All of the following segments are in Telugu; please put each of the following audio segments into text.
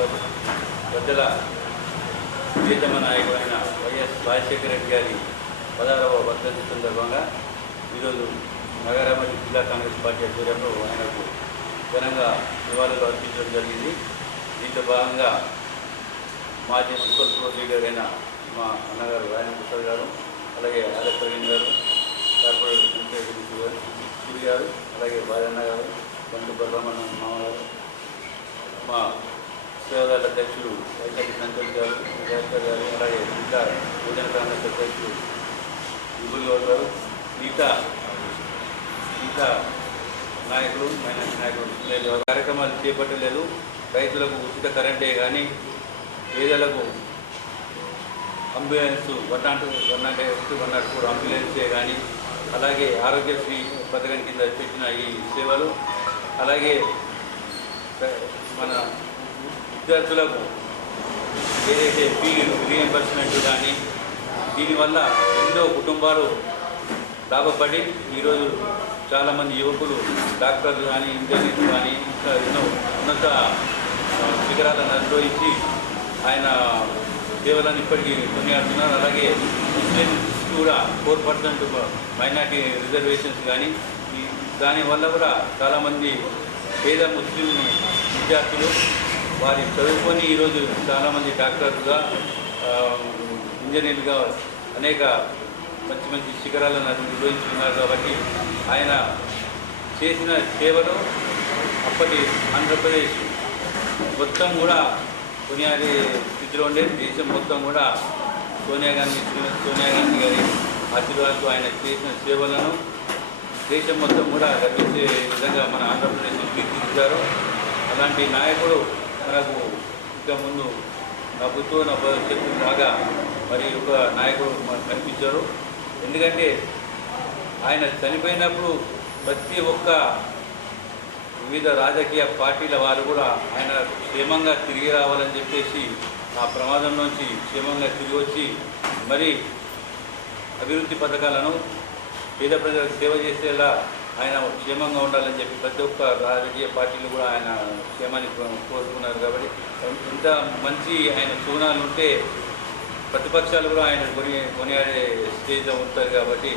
పెద్దల ప్రియతమ నాయకుడైన వైఎస్ రాజశేఖర రెడ్డి గారి పదహారవ వర్ధంతి సందర్భంగా ఈరోజు నగరామతి జిల్లా కాంగ్రెస్ పార్టీ ఆధ్వర్యంలో ఆయనకు ఘనంగా నివాళులు అర్పించడం జరిగింది. దీంట్లో భాగంగా మాజీ మున్సిపల్ ఫ్లోర్ లీడర్ అయిన మా అన్నగారు రాయణ ప్రసాద్ గారు అలాగే ఆదర్ ప్రవీణ్ గారు కార్పొరేటర్ వెంకటరెడ్డి గారు సూరి గారు అలాగే బాలన్న గారు బంధు బలరామన్న మామగారు మా సేవదారుల అధ్యక్షులు వైశాఖ సంతోష్ గారు డైరెక్టర్ గారు అలాగే మిగతా యువజన కాంగ్రెస్ అధ్యక్షులు విభుల్ గౌడ్ గారు మిగతా మిగతా నాయకులు మైనార్టీ నాయకులు లేదు కార్యక్రమాలు చేపట్టలేదు. రైతులకు ఉచిత కరెంటే కానీ పేదలకు ambulance one not one not eight one not four అంబులెన్సే కానీ అలాగే ఆరోగ్యశ్రీ పథకం కింద పెట్టిన ఈ సేవలు అలాగే మన విద్యార్థులకు ఏదైతే ఫీ రీఎంబర్స్మెంట్ కానీ దీనివల్ల ఎన్నో కుటుంబాలు లాభపడి ఈరోజు చాలామంది యువకులు డాక్టర్లు కానీ ఇంజనీర్లు కానీ ఇంకా ఎన్నో ఉన్నత శిఖరాలను అనుభవించి ఆయన సేవలను ఇప్పటికీ కొనియాడుతున్నారు. అలాగే ముస్లిమ్స్ కూడా ఫోర్ పర్సెంట్ మైనార్టీ రిజర్వేషన్స్ కానీ దానివల్ల కూడా చాలామంది పేద ముస్లిం విద్యార్థులు వారి చదువుకొని ఈరోజు చాలామంది డాక్టర్లుగా ఇంజనీర్లుగా అనేక మంచి మంచి శిఖరాలను అది నిర్వహించుకున్నారు కాబట్టి ఆయన చేసిన సేవలు అప్పటి ఆంధ్రప్రదేశ్ మొత్తం కూడా కొనియాడే స్థితిలో ఉండే దేశం మొత్తం కూడా సోనియా గాంధీ సోనియా గాంధీ గారి ఆశీర్వాదంతో ఆయన చేసిన సేవలను దేశం మొత్తం కూడా గర్వించే విధంగా మన ఆంధ్రప్రదేశ్ కీర్తించారు అలాంటి నాయకుడు మనకు ఇంకా ముందు ప్రభుత్వం నా చెప్పిన లాగా మరి ఒక నాయకుడు మనకు కనిపించారు. ఎందుకంటే ఆయన చనిపోయినప్పుడు ప్రతి ఒక్క వివిధ రాజకీయ పార్టీల వారు కూడా ఆయన క్షేమంగా తిరిగి రావాలని చెప్పేసి ఆ ప్రమాదం నుంచి క్షేమంగా తిరిగి వచ్చి మరి అభివృద్ధి పథకాలను పేద ప్రజలకు సేవ చేసేలా ఆయన క్షేమంగా ఉండాలని చెప్పి ప్రతి ఒక్క రాజకీయ పార్టీలు కూడా ఆయన క్షేమాన్ని కోరుకున్నారు కాబట్టి ఇంత మంచి ఆయన చూనాలు ఉంటే ప్రతిపక్షాలు కూడా ఆయన కొని కొనియాడే స్టేజ్లో ఉంటారు కాబట్టి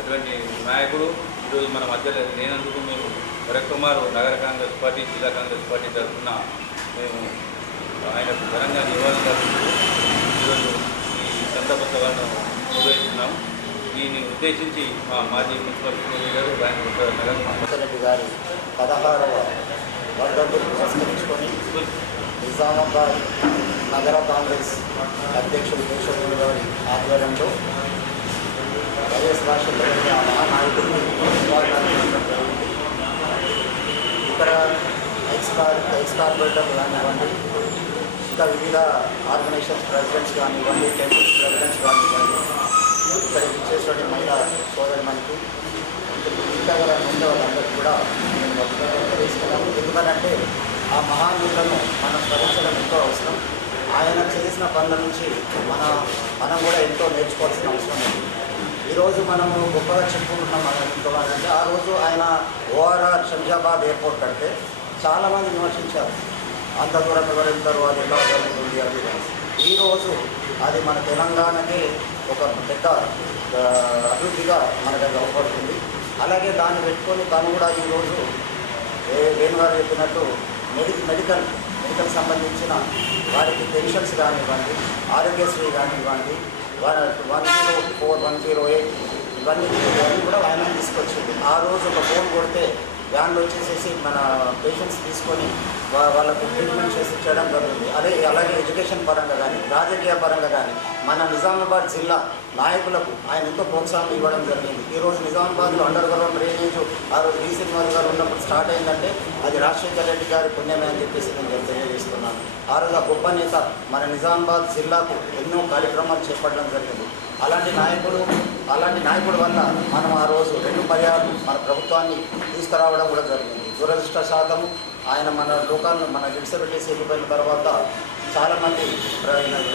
అటువంటి నాయకుడు ఈరోజు మన మధ్యలో లేనందుకు మేము వరకుమార్ నగర కాంగ్రెస్ పార్టీ జిల్లా కాంగ్రెస్ పార్టీ తరఫున మేము ఆయనకు ఘనంగా నివాళులు ఈరోజు ఈ సందర్భోత్సవాలను నిర్వహిస్తున్నాము. దీన్ని ఉద్దేశించి మా మాజీ మున్సిపల్ గారు రెడ్డి గారు పదహారవ వర్ధంతులు పురస్కరించుకొని నిజామాబాద్ నగర కాంగ్రెస్ అధ్యక్షుడు కేశవులు గారి ఆధ్వర్యంలో వైఎస్ రాజశేఖర ఆ మహానాయకుడిని జరిగింది ఇక్కడ ఎక్స్కార్ కార్ కానివ్వండి ఇంకా వివిధ ఆర్గనైజేషన్స్ ప్రెసిడెంట్స్ కానివ్వండి టెంపుల్స్ ప్రెసిడెంట్స్ కానివ్వండి ఇక్కడ విచ్చేసిన మహిళా సోదరి మనకి. ఇంకా గల వాళ్ళందరికీ కూడా నేను మొదటిగా తెలియజేస్తున్నాను. ఎందుకంటే ఆ మహానీయులను మనం స్మరించడం ఎంతో అవసరం. ఆయన చేసిన పనుల నుంచి మన మనం కూడా ఎంతో నేర్చుకోవాల్సిన అవసరం ఉంది. ఈరోజు మనము గొప్పగా చెప్పుకుంటున్నాం ఎంతో అంటే ఆ రోజు ఆయన ఓఆర్ఆర్ షంజాబాద్ ఎయిర్పోర్ట్ కడితే చాలామంది విమర్శించారు. అంత దూరం ఎవరు వెళ్తారు అది ఎలా జరుగుతుంది అది ఈరోజు అది మన తెలంగాణకే ఒక పెద్ద అభివృద్ధిగా మనకు అది అవపడుతుంది. అలాగే దాన్ని పెట్టుకొని తను కూడా ఈరోజు ఏ వేణు గారు చెప్పినట్టు మెడి మెడికల్ మెడికల్ సంబంధించిన వారికి పెన్షన్స్ కానివ్వండి ఆరోగ్యశ్రీ కానివ్వండి one one zero four one zero eight ఇవన్నీ ఇవన్నీ కూడా ఆయన తీసుకొచ్చింది ఆ రోజు ఒక ఫోన్ కొడితే వ్యాన్లో వచ్చేసేసి మన పేషెంట్స్ తీసుకొని వాళ్ళకు ట్రీట్మెంట్ చేసి చేయడం జరుగుతుంది. అదే అలాగే ఎడ్యుకేషన్ పరంగా కానీ రాజకీయ పరంగా కానీ మన నిజామాబాద్ జిల్లా నాయకులకు ఆయన ఎంతో ప్రోత్సాహం ఇవ్వడం జరిగింది. ఈరోజు నిజామాబాద్లో అండర్ గ్రౌండ్ డ్రైనేజ్ ఆ రోజు బీ శ్రీనివాస్ గారు ఉన్నప్పుడు స్టార్ట్ అయిందంటే అది రాజశేఖర రెడ్డి గారి పుణ్యమే అని చెప్పేసి నేను తెలియజేస్తున్నాను. ఆ రోజు ఆ గొప్ప నేత మన నిజామాబాద్ జిల్లాకు ఎన్నో కార్యక్రమాలు చేపట్టడం జరిగింది. అలాంటి నాయకుడు అలాంటి నాయకుడు వల్ల మనం ఆ రోజు రెండు పర్యాలు మన ప్రభుత్వాన్ని తీసుకురావడం కూడా జరిగింది. దురదృష్ట శాతము ఆయన మన లోకాలను మన విడిసపెట్టేసి వెళ్ళిపోయిన తర్వాత చాలామంది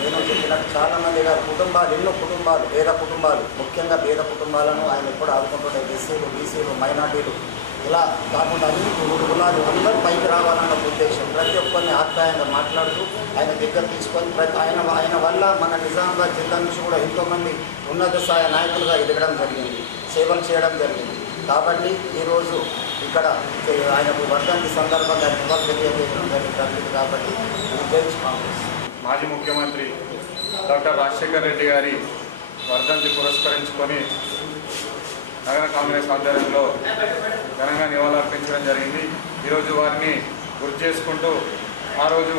నేను చెప్పినట్టు చాలామంది గారు కుటుంబాలు ఎన్నో కుటుంబాలు పేద కుటుంబాలు ముఖ్యంగా పేద కుటుంబాలను ఆయన ఎప్పుడు ఆదుకుంటుండే. ఎస్సీలు బీసీలు మైనార్టీలు ఇలా కాకుండా అన్ని కులాలు అందరూ పైకి రావాలన్న ఉద్దేశం. ప్రతి ఒక్కరిని ఆప్యాయంగా మాట్లాడుతూ ఆయన దగ్గర తీసుకొని ప్రతి ఆయన ఆయన వల్ల మన నిజామాబాద్ జిల్లా నుంచి కూడా ఎంతోమంది ఉన్నత స్థాయి నాయకులుగా ఎదగడం జరిగింది. సేవలు చేయడం జరిగింది. కాబట్టి ఈరోజు ఇక్కడ ఆయనకు వర్ధంతి సందర్భంగా జరిగింది కాబట్టి మాజీ ముఖ్యమంత్రి డాక్టర్ రాజశేఖర్ రెడ్డి గారి వర్ధంతి పురస్కరించుకొని నగర కాంగ్రెస్ ఆధ్వర్యంలో ఘనంగా నివాళులర్పించడం జరిగింది. ఈరోజు వారిని గుర్తు చేసుకుంటూ ఆ రోజు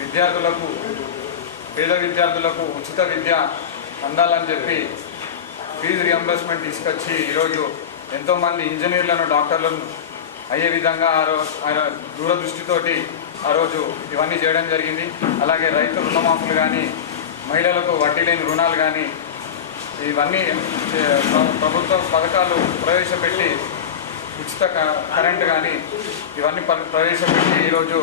విద్యార్థులకు పేద విద్యార్థులకు ఉచిత విద్య అందాలని చెప్పి ఫీజు రియంబర్స్మెంట్ తీసుకొచ్చి ఈరోజు ఎంతోమంది ఇంజనీర్లను డాక్టర్లను అయ్యే విధంగా ఆ రోజు ఆయన దూరదృష్టితోటి ఆ రోజు ఇవన్నీ చేయడం జరిగింది. అలాగే రైతు రుణమాఫులు కానీ మహిళలకు వడ్డీ లేని రుణాలు కానీ ఇవన్నీ ప్రభుత్వ పథకాలు ప్రవేశపెట్టి ఉచిత క- కరెంట్ కానీ ఇవన్నీ ప్రవేశపెట్టి ఈరోజు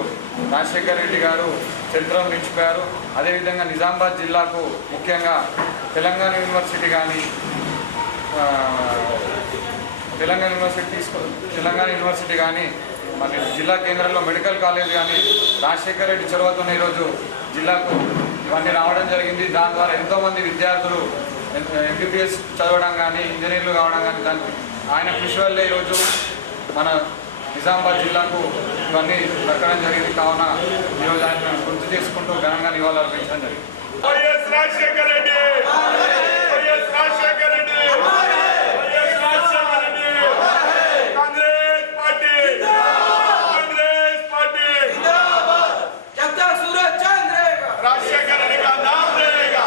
రాజశేఖర్ రెడ్డి గారు చరిత్రను మించిపోయారు అదేవిధంగా నిజామాబాద్ జిల్లాకు ముఖ్యంగా తెలంగాణ యూనివర్సిటీ కానీ తెలంగాణ యూనివర్సిటీ తీసుకో తెలంగాణ యూనివర్సిటీ కానీ మరి జిల్లా కేంద్రంలో మెడికల్ కాలేజ్ కానీ రాజశేఖర రెడ్డి చొరవతోనే ఈరోజు జిల్లాకు ఇవన్నీ రావడం జరిగింది. దాని ద్వారా ఎంతోమంది విద్యార్థులు ఎంబీబీఎస్ చదవడం కానీ ఇంజనీర్లు కావడం కానీ దానికి ఆయన కృషి వల్లే ఈరోజు మన నిజామాబాద్ జిల్లాకు ఇవన్నీ దక్కడం జరిగింది. కావున ఈరోజు ఆయన గుర్తు చేసుకుంటూ ఘనంగా నివాళులు అర్పించడం జరిగింది రాజశేఖర రెడ్డి!